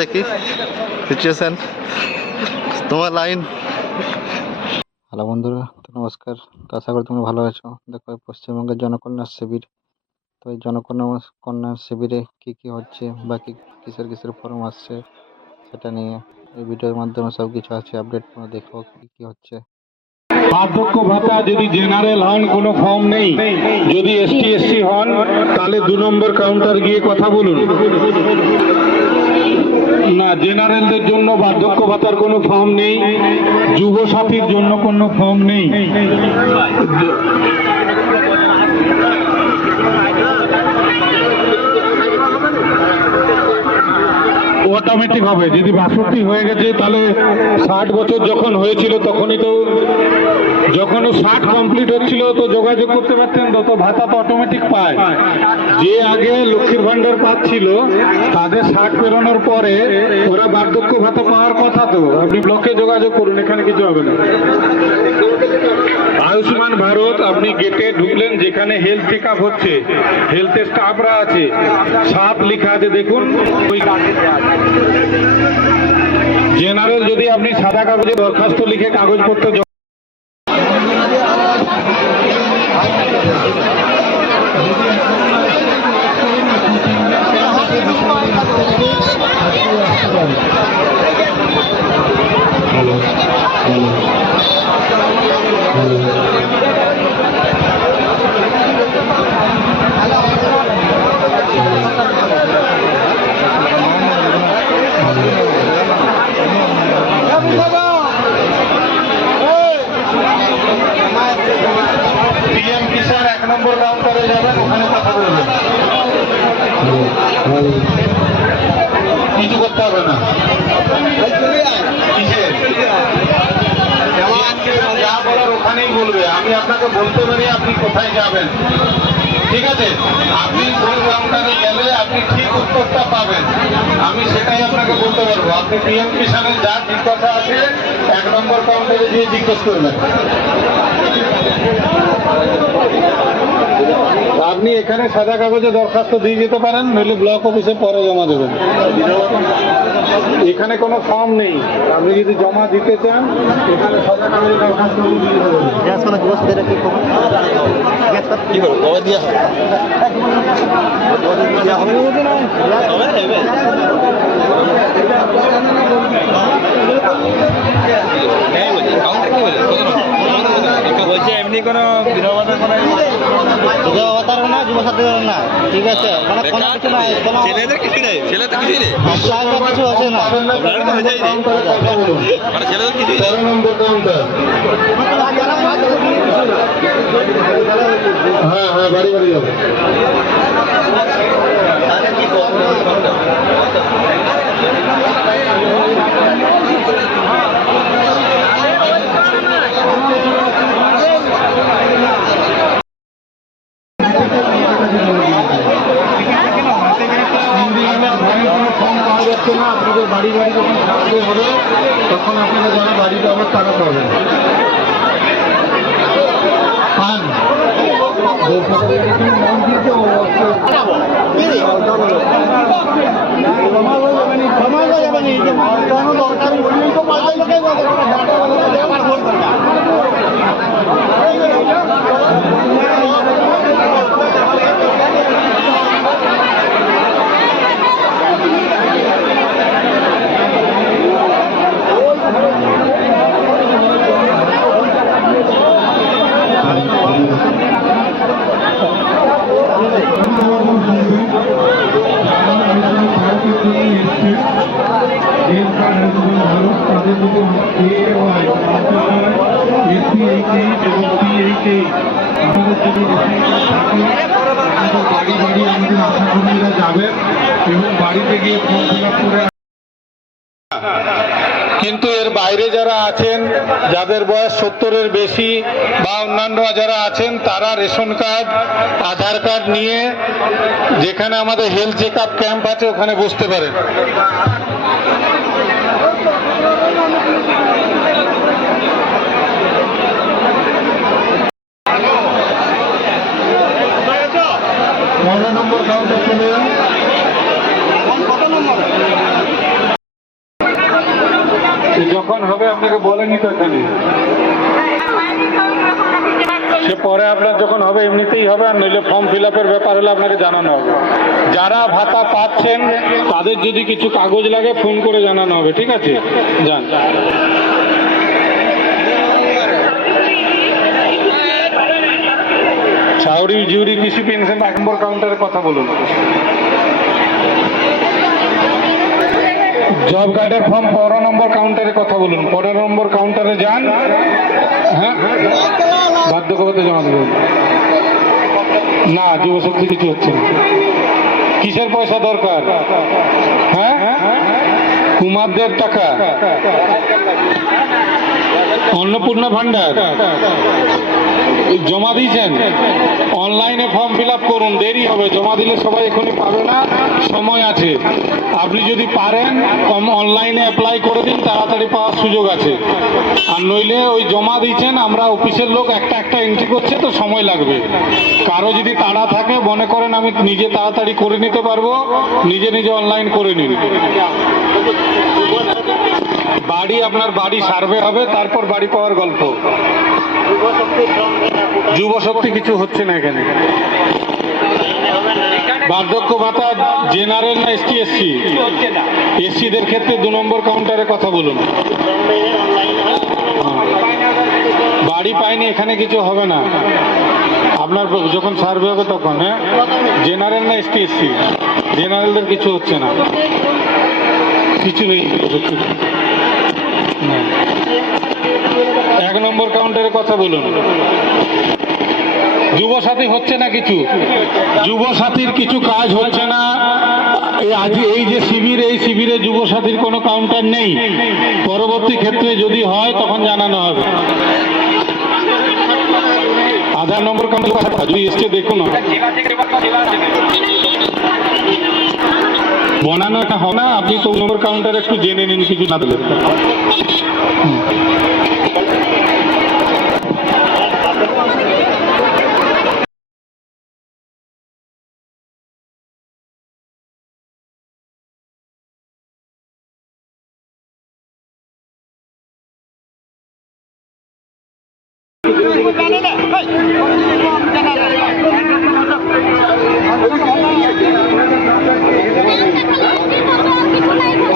দেখি সিচুয়েশন তোমার line. Hello বন্ধুরা, তো নমস্কার। তো আশা করি তোমরা ভালো আছো। দেখো, পশ্চিমবঙ্গের জনকল্যাণ শিবির, তো এই জনকল্যাণ শিবিরে কী কী হচ্ছে বা কী কিসের কিসের ফর্ম আসছে সেটা নিয়ে এই ভিডিওর মাধ্যমে সব কিছু আছে আপডেট। তোমরা দেখো কী কী হচ্ছে। বার্ধক্য ভাতা যদি জেনারেল হন কোনো ফর্ম নেই, যদি এসটি এসসি হন তাহলে 2 নম্বর কাউন্টার গিয়ে কথা বলুন। না, জেনারেলদের জন্য বার্ধক্য ভাতার কোনো ফর্ম নেই, যুব সাথীর জন্য কোনো ফর্ম নেই। অটোমেটিক হবে। যদি 62 হয়ে গেছে তাহলে 60 বছর যখন হয়েছিল তখনই তো, যখন 60 কমপ্লিট হচ্ছিল তো যোগাযোগ করতে পারতেন, তো ভাতা তো অটোমেটিক পায়। যে আগে লক্ষ্মীর ভান্ডার পাচ্ছিল তাদের 60 পেরোনোর পরে ওরা বার্ধক্য ভাতা পাওয়ার কথা। তো আপনি ব্লকে যোগাযোগ করুন, এখানে কিছু হবে না। আয়ুষ্মান ভারত, আপনি গেটে ঢুকলেন, যেখানে হেলথ চেক আপ হচ্ছে, হেলথের স্টাফরা আছে, 7 লেখা আছে দেখুন। ওই জেনারেল যদি আপনি সাদা কাগজে দরখাস্ত লিখে কাগজপত্র পিএম কিষাণ 1 নম্বর কাউন্টারে যাবেন, ওখানে কথা বলবেন। কিছু করতে হবে না। যা বলার ওখানেই বলবে, আমি আপনাকে বলতে পারি আপনি কোথায় যাবেন। ঠিক আছে, আপনি কোন কাউন্টারে গেলে আপনি ঠিক উত্তরটা পাবেন, আমি সেটাই আপনাকে বলতে পারবো। আপনি পিএম কিষাণের যা জিজ্ঞাসা আছে 1 নম্বর কাউন্টারে গিয়ে জিজ্ঞেস করবেন। আপনি এখানে সাদা কাগজে দরখাস্ত দিয়ে যেতে পারেন, নইলে ব্লক অফিসে পরে জমা দেবেন। এখানে কোনো ফর্ম নেই, আপনি যদি জমা দিতে চান এখানে সাদা কাগজে দরখাস্ত দিয়ে বলছে এমনি কোনো বিধবাতার না, যুব সাথীদের না। ঠিক আছে, মানে কোনো কিছু নাই, ছেলেদের কিছু নেই, ছেলে তো কিছুই নেই, কিছু আছে না, মানে ছেলেদের কিছুই নেই। হ্যাঁ হ্যাঁ, বাড়ি বাড়ি যাবে। না, আপনাদের বাড়ি বাড়ি যখন সাহায্য হবে তখন আপনারা যারা বাড়িতে আবার টাকা পাবেন। পান বাড়ি বাড়ি আমাদের আশাকর্মীরা যাবেন এবং বাড়িতে গিয়ে ফর্ম ফিল আপ করে। কিন্তু এর বাইরে যারা আছেন, যাদের বয়স 70-এর বেশি বা অন্যান্য যারা আছেন, তারা রেশন কার্ড, আধার কার্ড নিয়ে যেখানে আমাদের হেলথ চেক আপ ক্যাম্প আছে ওখানে বসতে পারেন। নম্বর কাউন্টার চলে যান। যখন হবে আপনাকে বলেনি তো এখানে, সে পরে আপনার যখন হবে এমনিতেই হবে, আর নইলে ফর্ম ফিল আপের ব্যাপার হলে আপনাকে জানানো হবে। যারা ভাতা পাচ্ছেন তাদের যদি কিছু কাগজ লাগে ফোন করে জানানো হবে, ঠিক আছে? যান। চাউরি জিউরি কৃষি পেনশন 1 নম্বর কাউন্টারে কথা বলুন। জব কার্ডের ফর্ম 15 নম্বর কাউন্টারে কথা বলুন। 15 নম্বর কাউন্টারে যান। হ্যাঁ, বার্ধক্যভাতা জমা দেবেন না, যুবশক্তি কিছু হচ্ছে না। কিসের পয়সা দরকার? হ্যাঁ, কুমারদের টাকা, অন্নপূর্ণা ভান্ডার জমা দিয়েছেন? অনলাইনে ফর্ম ফিল আপ করুন, দেরি হবে, জমা দিলে সবাই এখনই পাবে না, সময় আছে। আপনি যদি পারেন অনলাইনে অ্যাপ্লাই করে দিন, তাড়াতাড়ি পাওয়ার সুযোগ আছে। আর নইলে ওই জমা দিয়েছেন, আমরা অফিসের লোক একটা একটা এন্ট্রি করছে তো সময় লাগবে। কারো যদি তাড়া থাকে, মনে করেন আমি নিজে তাড়াতাড়ি করে নিতে পারবো, নিজে নিজে অনলাইন করে নিন। বাড়ি, আপনার বাড়ি সার্ভে হবে, তারপর বাড়ি পাওয়ার গল্প। যুবশক্তি কিছু হচ্ছে না এখানে। বার্ধক্য ভাতা জেনারেল না এসটি এসসি? এসসিদের ক্ষেত্রে 2 নম্বর কাউন্টারে কথা বলুন। বাড়ি পাইনি, এখানে কিছু হবে না, আপনার যখন সার্ভে হবে তখন। হ্যাঁ, জেনারেল না এসটি এসসি? জেনারেলদের কিছু হচ্ছে না, কিছু নেই। 1 নম্বর কাউন্টারে কথা বলুন। যুবসাথী হচ্ছে না কিছু, যুবসাথীর কিছু কাজ হচ্ছে না। আজ এই যে শিবির, এই শিবিরে যুবসাথীর কোনো কাউন্টার নেই। পরবর্তী ক্ষেত্রে যদি হয় তখন জানানো হবে। আধার নম্বর কাউন্টার যদি এসছে দেখুন, বানানো একটা হবে না। আপনি তো নম্বর কাউন্টার একটু জেনে নিন কিছু না দিলে।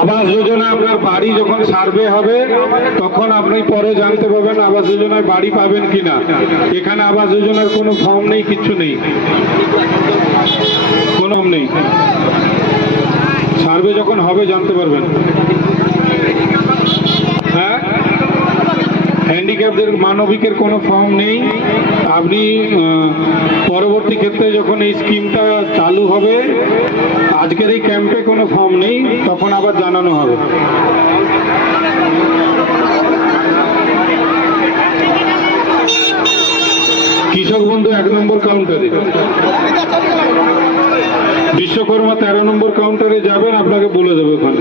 আবাস যোজনা, আপনার বাড়ি যখন সার্ভে হবে তখন আপনি পরে জানতে পারবেন আবাস যোজনায় বাড়ি পাবেন কিনা। এখানে আবাস যোজনার কোনো ফর্ম নেই, কিচ্ছু নেই, কোনো ফর্ম নেই। সার্ভে যখন হবে জানতে পারবেন। হ্যাঁ, হ্যান্ডিক্যাপদের মানবিকের কোনো ফর্ম নেই। আপনি পরবর্তী ক্ষেত্রে যখন এই স্কিমটা চালু হবে, আজকের এই ক্যাম্পে কোনো ফর্ম নেই, তখন আবার জানানো হবে। কৃষক বন্ধু 1 নম্বর কাউন্টারে, বিশ্বকর্মা 13 নম্বর কাউন্টারে যাবেন, আপনাকে বলে দেবে ওখানে।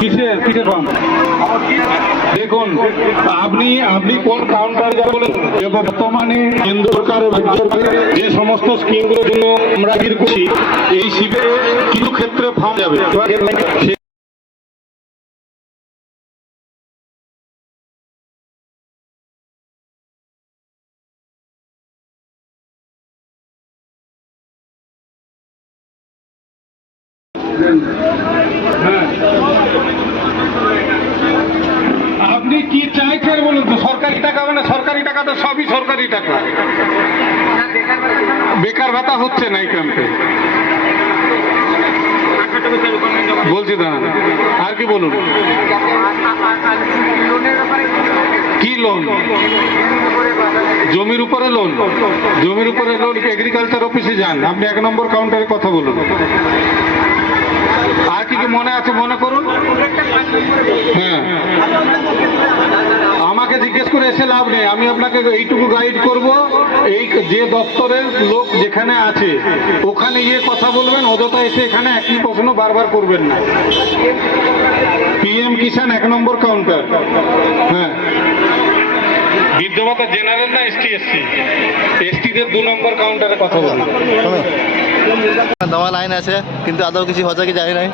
কিসের পাম্প? দেখুন, আপনি কোন কাউন্টারে যাবেন। বর্তমানে কেন্দ্র সরকারের যে সমস্ত স্কিমগুলোর জন্য আমরা করছি, এই শিবিরে কিছু ক্ষেত্রে ফর্ম যাবে। আপনি কি চাইছেন বলুন তো? সরকারি টাকা, মানে সরকারি টাকা তো সবই সরকারি টাকা। বেকার ভাতা হচ্ছে না এই ক্যাম্পে, বলছি দাঁড়ান। আর কি বলুন, কি লোন? জমির উপরে লোন? জমির উপরে লোন এগ্রিকালচার অফিসে যান, আপনি 1 নম্বর কাউন্টারে কথা বলুন। আর কি কি মনে আছে মনে করুন। হ্যাঁ, আমাকে জিজ্ঞেস করে এসে লাভ নেই, আমি আপনাকে এইটুকু গাইড করব। এই যে দপ্তরের লোক যেখানে আছে ওখানে গিয়ে কথা বলবেন, অযথা এসে এখানে একই প্রশ্ন বারবার করবেন না। PM কিষাণ 1 নম্বর কাউন্টার। হ্যাঁ, বৃদ্ধ ভাতা জেনারেল না এসটি এসটিদের 2 নম্বর কাউন্টারে কথা বলি। দমা লাইন আছে কিন্তু আদৌ কিছু হচ্ছে কি জানি নাই।